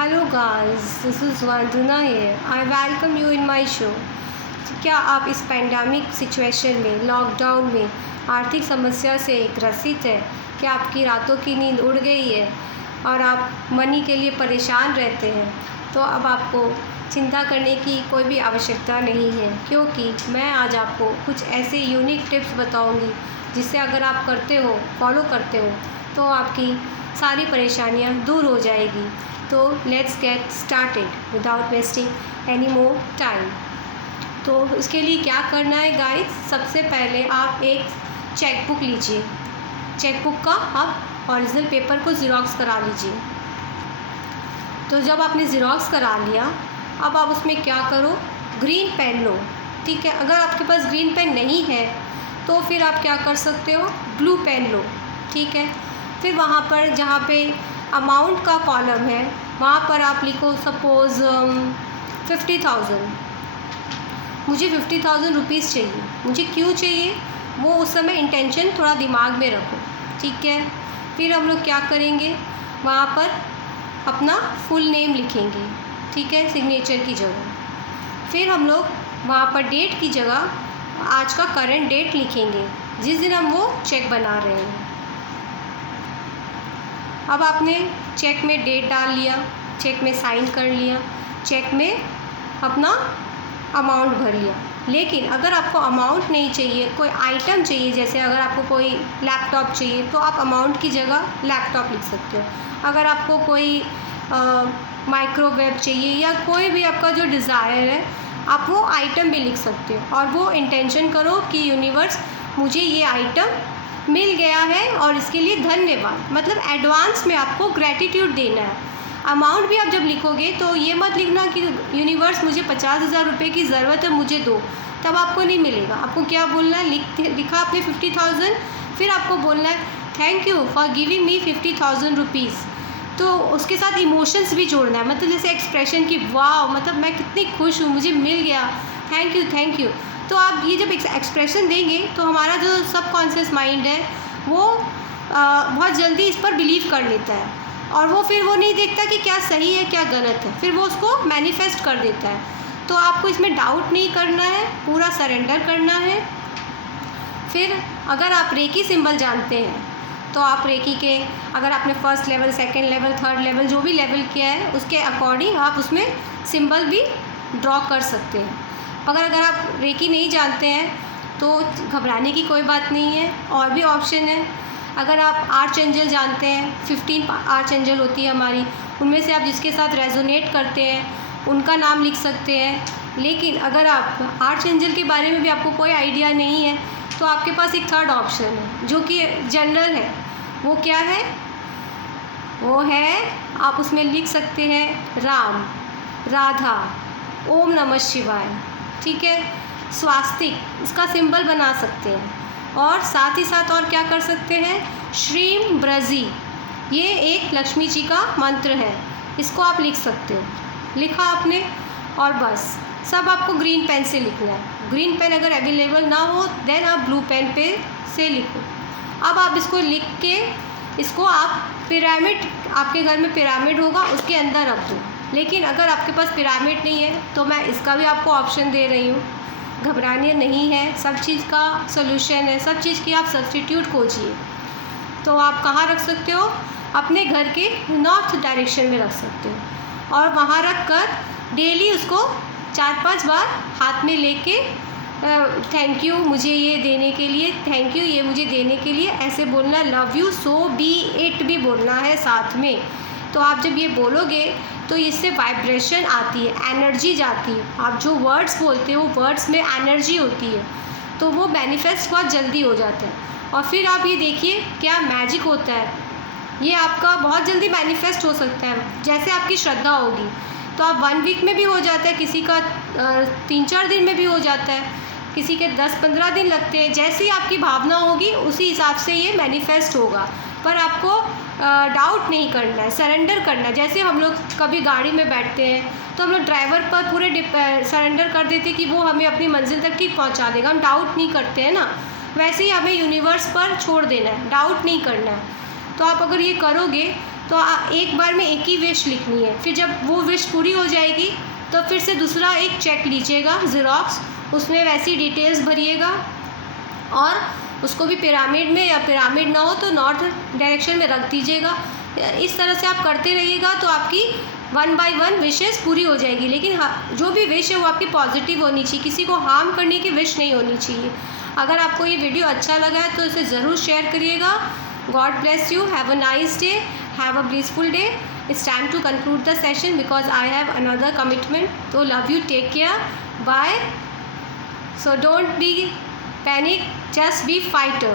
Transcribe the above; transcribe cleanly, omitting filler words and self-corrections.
Hello guys, this is Vandana here. I welcome you in my show. क्या आप इस pandemic situation में, lockdown में आर्थिक समस्या से ग्रसित है? क्या आपकी रातों की नींद उड़ गई है और आप मनी के लिए परेशान रहते हैं? तो अब आपको चिंता करने की कोई भी आवश्यकता नहीं है, क्योंकि मैं आज आपको कुछ ऐसे यूनिक टिप्स बताऊंगी जिससे अगर आप करते हो, फॉलो करते हो, तो आपकी सारी परेशानियां दूर हो जाएगी। तो let's get started without wasting any more time. तो इसके लिए क्या करना है गाइस? सबसे पहले आप एक चेकबुक लीजिए। चेकबुक का आप ओरिजिनल पेपर को ज़ेरॉक्स करा लीजिए। तो जब आपने ज़ेरॉक्स करा लिया, अब आप उसमें क्या करो, ग्रीन पेन लो। ठीक है, अगर आपके पास ग्रीन पेन नहीं है तो फिर आप क्या कर सकते हो, ब्लू पेन लो। ठीक है, फिर वहाँ पर जहाँ पे अमाउंट का कॉलम है वहाँ पर आप लिखो सपोज़ 50,000। मुझे 50,000 रुपीज़ चाहिए। मुझे क्यों चाहिए, वो उस समय इंटेंशन थोड़ा दिमाग में रखो। ठीक है, फिर हम लोग क्या करेंगे, वहाँ पर अपना फुल नेम लिखेंगे। ठीक है, सिग्नेचर की जगह। फिर हम लोग वहाँ पर डेट की जगह आज का करंट डेट लिखेंगे, जिस दिन हम वो चेक बना रहे हैं। अब आपने चेक में डेट डाल लिया, चेक में साइन कर लिया, चेक में अपना अमाउंट भर लिया। लेकिन अगर आपको अमाउंट नहीं चाहिए, कोई आइटम चाहिए, जैसे अगर आपको कोई लैपटॉप चाहिए तो आप अमाउंट की जगह लैपटॉप लिख सकते हो। अगर आपको कोई माइक्रोवेव चाहिए या कोई भी आपका जो डिज़ायर है, आप वो आइटम भी लिख सकते हो और वो इंटेंशन करो कि यूनिवर्स, मुझे ये आइटम मिल गया है और इसके लिए धन्यवाद। मतलब एडवांस में आपको ग्रैटिट्यूड देना है। अमाउंट भी आप जब लिखोगे तो ये मत लिखना कि यूनिवर्स मुझे 50,000 रुपये की ज़रूरत है, मुझे दो, तब आपको नहीं मिलेगा। आपको क्या बोलना है, लिखा आपने 50,000, फिर आपको बोलना है thank you for giving me 50,000 rupees. तो उसके साथ इमोशंस भी जोड़ना है, मतलब जैसे एक्सप्रेशन की वाह, मतलब मैं कितनी खुश हूँ, मुझे मिल गया, थैंक यू। तो आप ये जब एक्सप्रेशन देंगे तो हमारा जो सबकॉन्शियस माइंड है वो बहुत जल्दी इस पर बिलीव कर लेता है और वो फिर वो नहीं देखता कि क्या सही है क्या गलत है, फिर वो उसको मैनिफेस्ट कर देता है। तो आपको इसमें डाउट नहीं करना है, पूरा सरेंडर करना है। फिर अगर आप रेकी सिंबल जानते हैं तो आप रेकी के, अगर आपने first level, second level, third level, जो भी लेवल किया है उसके अकॉर्डिंग आप उसमें सिंबल भी ड्रॉ कर सकते हैं। अगर आप रेकी नहीं जानते हैं तो घबराने की कोई बात नहीं है, और भी ऑप्शन है। अगर आप आर्च एंजल जानते हैं, 15 आर्च एंजल होती है हमारी, उनमें से आप जिसके साथ रेजोनेट करते हैं उनका नाम लिख सकते हैं। लेकिन अगर आप आर्च एंजल के बारे में भी आपको कोई आइडिया नहीं है तो आपके पास एक थर्ड ऑप्शन है जो कि जनरल है। वो क्या है, वो है आप उसमें लिख सकते हैं राम, राधा, ओम नमः शिवाय। ठीक है, स्वास्तिक इसका सिंबल बना सकते हैं। और साथ ही साथ और क्या कर सकते हैं, श्रीम ब्रजी, ये एक लक्ष्मी जी का मंत्र है, इसको आप लिख सकते हो। लिखा आपने, और बस सब आपको ग्रीन पेन से लिखना है। ग्रीन पेन अगर अवेलेबल ना हो देन आप ब्लू पेन पे से लिखो। अब आप इसको लिख के, इसको आप पिरामिड, आपके घर में पिरामिड होगा उसके अंदर रख दो। लेकिन अगर आपके पास पिरामिड नहीं है तो मैं इसका भी आपको ऑप्शन दे रही हूँ, घबराने नहीं है, सब चीज़ का सोल्यूशन है, सब चीज़ की आप सब्स्टिट्यूट खोजिए। तो आप कहाँ रख सकते हो, अपने घर के नॉर्थ डायरेक्शन में रख सकते हो और वहाँ रख कर डेली उसको 4-5 बार हाथ में लेके थैंक यू मुझे ये देने के लिए, थैंक यू ये मुझे देने के लिए, ऐसे बोलना। Love you so B it भी बोलना है साथ में। तो आप जब ये बोलोगे तो इससे वाइब्रेशन आती है, एनर्जी जाती है। आप जो वर्ड्स बोलते हो वर्ड्स में एनर्जी होती है, तो वो मैनिफेस्ट बहुत जल्दी हो जाता है। और फिर आप ये देखिए क्या मैजिक होता है, ये आपका बहुत जल्दी मैनिफेस्ट हो सकता है। जैसे आपकी श्रद्धा होगी तो आप 1 वीक में भी हो जाता है, किसी का 3-4 दिन में भी हो जाता है, किसी के 10-15 दिन लगते हैं। जैसी आपकी भावना होगी उसी हिसाब से ये मैनिफेस्ट होगा। पर आपको डाउट नहीं करना है, सरेंडर करना है। जैसे हम लोग कभी गाड़ी में बैठते हैं तो हम लोग ड्राइवर पर पूरे सरेंडर कर देते कि वो हमें अपनी मंजिल तक ठीक पहुंचा देगा, हम डाउट नहीं करते हैं ना। वैसे ही हमें यूनिवर्स पर छोड़ देना है, डाउट नहीं करना है। तो आप अगर ये करोगे तो एक बार में एक ही विश लिखनी है। फिर जब वो विश पूरी हो जाएगी तो फिर से दूसरा एक चेक लीजिएगा ज़ेरॉक्स, उसमें वैसी डिटेल्स भरिएगा और उसको भी पिरामिड में, या पिरामिड ना हो तो नॉर्थ डायरेक्शन में रख दीजिएगा। इस तरह से आप करते रहिएगा तो आपकी 1 बाय 1 विशेस पूरी हो जाएगी। लेकिन जो भी विश है वो आपकी पॉजिटिव होनी चाहिए, किसी को हार्म करने की विश नहीं होनी चाहिए। अगर आपको ये वीडियो अच्छा लगा है तो इसे ज़रूर शेयर करिएगा। God bless you, have a nice day, have a blissful day. It's time to conclude the session because I have another commitment. तो love you, take care, bye. So don't be panic, just be fighter.